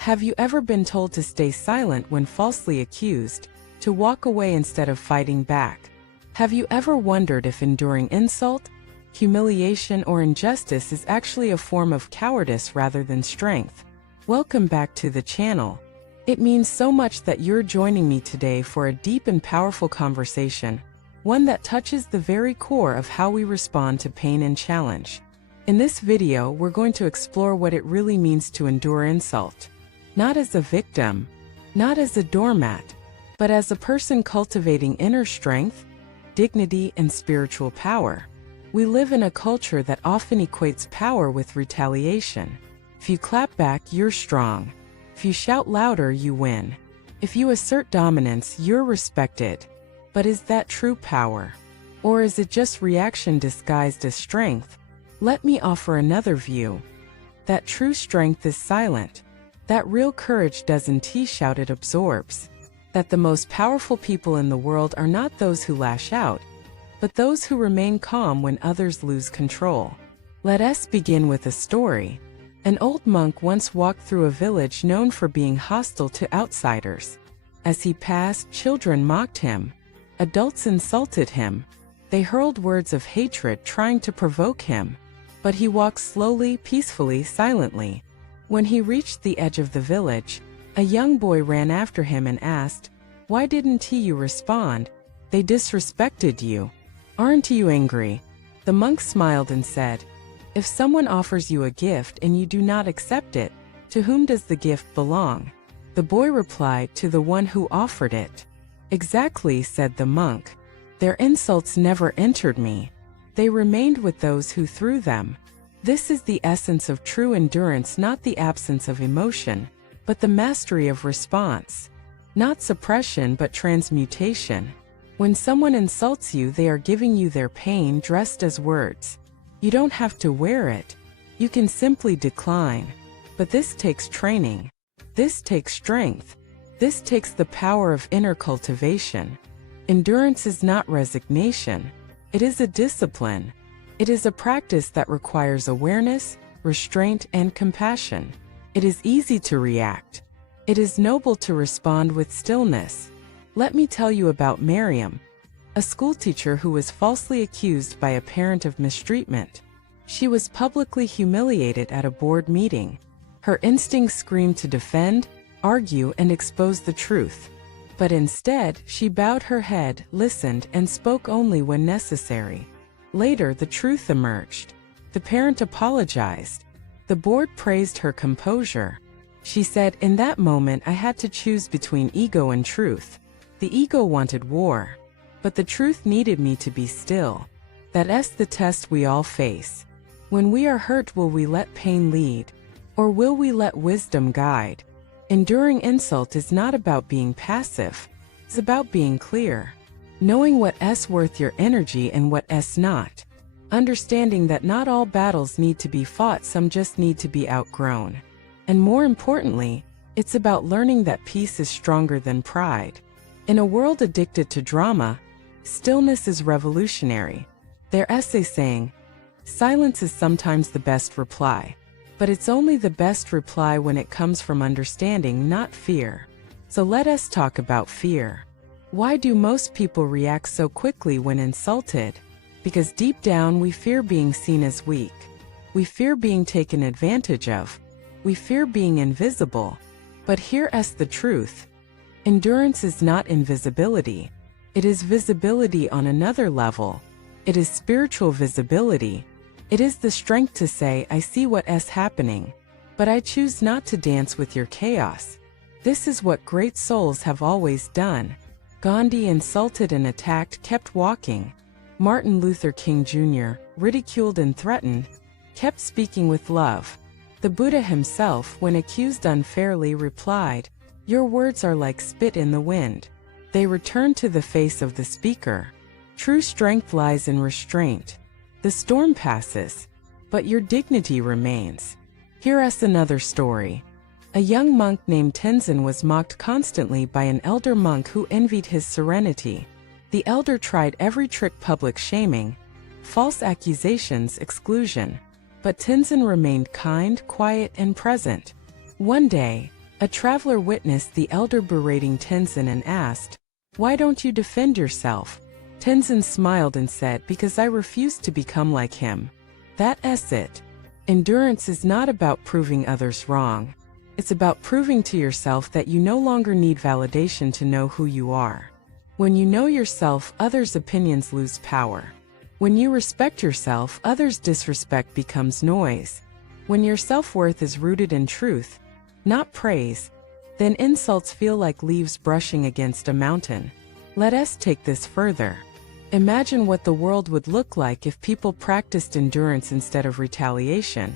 Have you ever been told to stay silent when falsely accused, to walk away instead of fighting back? Have you ever wondered if enduring insult, humiliation, or injustice is actually a form of cowardice rather than strength? Welcome back to the channel. It means so much that you're joining me today for a deep and powerful conversation, one that touches the very core of how we respond to pain and challenge. In this video, we're going to explore what it really means to endure insult. Not as a victim, not as a doormat, but as a person cultivating inner strength, dignity, and spiritual power. We live in a culture that often equates power with retaliation. If you clap back, you're strong. If you shout louder, you win. If you assert dominance, you're respected. But is that true power? Or is it just reaction disguised as strength? Let me offer another view. That true strength is silent. That real courage doesn't shout, it absorbs. That the most powerful people in the world are not those who lash out, but those who remain calm when others lose control. Let us begin with a story. An old monk once walked through a village known for being hostile to outsiders. As he passed, children mocked him. Adults insulted him. They hurled words of hatred, trying to provoke him. But he walked slowly, peacefully, silently. When he reached the edge of the village, a young boy ran after him and asked, "Why didn't you respond? They disrespected you. Aren't you angry?" The monk smiled and said, "If someone offers you a gift and you do not accept it, to whom does the gift belong?" The boy replied, "To the one who offered it." "Exactly," said the monk. "Their insults never entered me. They remained with those who threw them." This is the essence of true endurance, not the absence of emotion, but the mastery of response. Not suppression, but transmutation. When someone insults you, they are giving you their pain dressed as words. You don't have to wear it. You can simply decline. But this takes training. This takes strength. This takes the power of inner cultivation. Endurance is not resignation. It is a discipline. It is a practice that requires awareness, restraint, and compassion. It is easy to react. It is noble to respond with stillness. Let me tell you about Miriam, a schoolteacher who was falsely accused by a parent of mistreatment. She was publicly humiliated at a board meeting. Her instincts screamed to defend, argue, and expose the truth. But instead, she bowed her head, listened, and spoke only when necessary. Later, the truth emerged. The parent apologized. The board praised her composure. She said, "In that moment, I had to choose between ego and truth. The ego wanted war, but the truth needed me to be still." That's the test we all face. When we are hurt, will we let pain lead, or will we let wisdom guide? Enduring insult is not about being passive. It's about being clear. Knowing what's worth your energy and what's not. Understanding that not all battles need to be fought, some just need to be outgrown. And more importantly, it's about learning that peace is stronger than pride. In a world addicted to drama, stillness is revolutionary. Their essay saying, "Silence is sometimes the best reply." But it's only the best reply when it comes from understanding, not fear. So let us talk about fear. Why do most people react so quickly when insulted? Because deep down we fear being seen as weak. We fear being taken advantage of. We fear being invisible. But here's the truth. Endurance is not invisibility. It is visibility on another level. It is spiritual visibility. It is the strength to say, "I see what's happening, but I choose not to dance with your chaos." This is what great souls have always done. Gandhi, insulted and attacked, kept walking. Martin Luther King Jr., ridiculed and threatened, kept speaking with love. The Buddha himself, when accused unfairly, replied, "Your words are like spit in the wind. They return to the face of the speaker." True strength lies in restraint. The storm passes, but your dignity remains. Here's another story. A young monk named Tenzin was mocked constantly by an elder monk who envied his serenity. The elder tried every trick: public shaming, false accusations, exclusion. But Tenzin remained kind, quiet, and present. One day, A traveler witnessed the elder berating Tenzin and asked, "Why don't you defend yourself?" Tenzin smiled and said, "Because I refuse to become like him." That's it. Endurance is not about proving others wrong. It's about proving to yourself that you no longer need validation to know who you are. When you know yourself, others' opinions lose power. When you respect yourself, others' disrespect becomes noise. When your self-worth is rooted in truth, not praise, then insults feel like leaves brushing against a mountain. Let us take this further. Imagine what the world would look like if people practiced endurance instead of retaliation.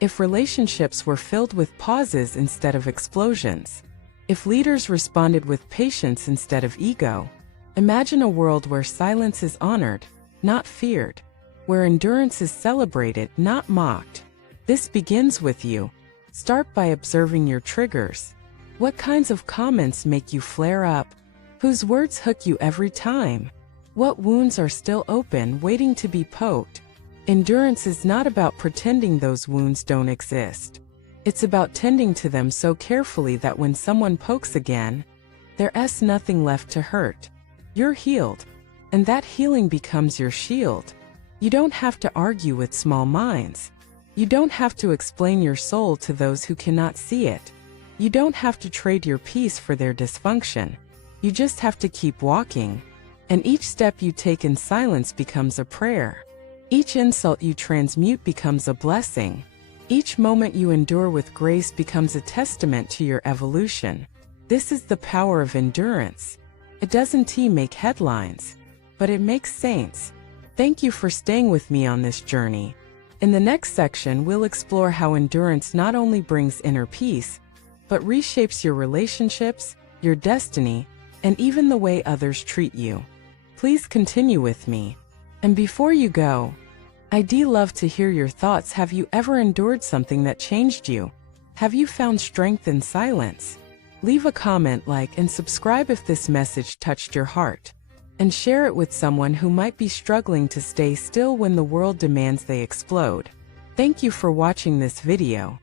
If relationships were filled with pauses instead of explosions. If leaders responded with patience instead of ego. Imagine a world where silence is honored, not feared. Where endurance is celebrated, not mocked. This begins with you. Start by observing your triggers. What kinds of comments make you flare up? Whose words hook you every time? What wounds are still open, waiting to be poked? Endurance is not about pretending those wounds don't exist. It's about tending to them so carefully that when someone pokes again, there's nothing left to hurt. You're healed, and that healing becomes your shield. You don't have to argue with small minds. You don't have to explain your soul to those who cannot see it. You don't have to trade your peace for their dysfunction. You just have to keep walking. And each step you take in silence becomes a prayer. Each insult you transmute becomes a blessing. Each moment you endure with grace becomes a testament to your evolution. This is the power of endurance. It doesn't make headlines, but it makes saints. Thank you for staying with me on this journey. In the next section, we'll explore how endurance not only brings inner peace, but reshapes your relationships, your destiny, and even the way others treat you. Please continue with me. And before you go, I'd love to hear your thoughts. Have you ever endured something that changed you? Have you found strength in silence? Leave a comment, like, and subscribe if this message touched your heart. And share it with someone who might be struggling to stay still when the world demands they explode. Thank you for watching this video.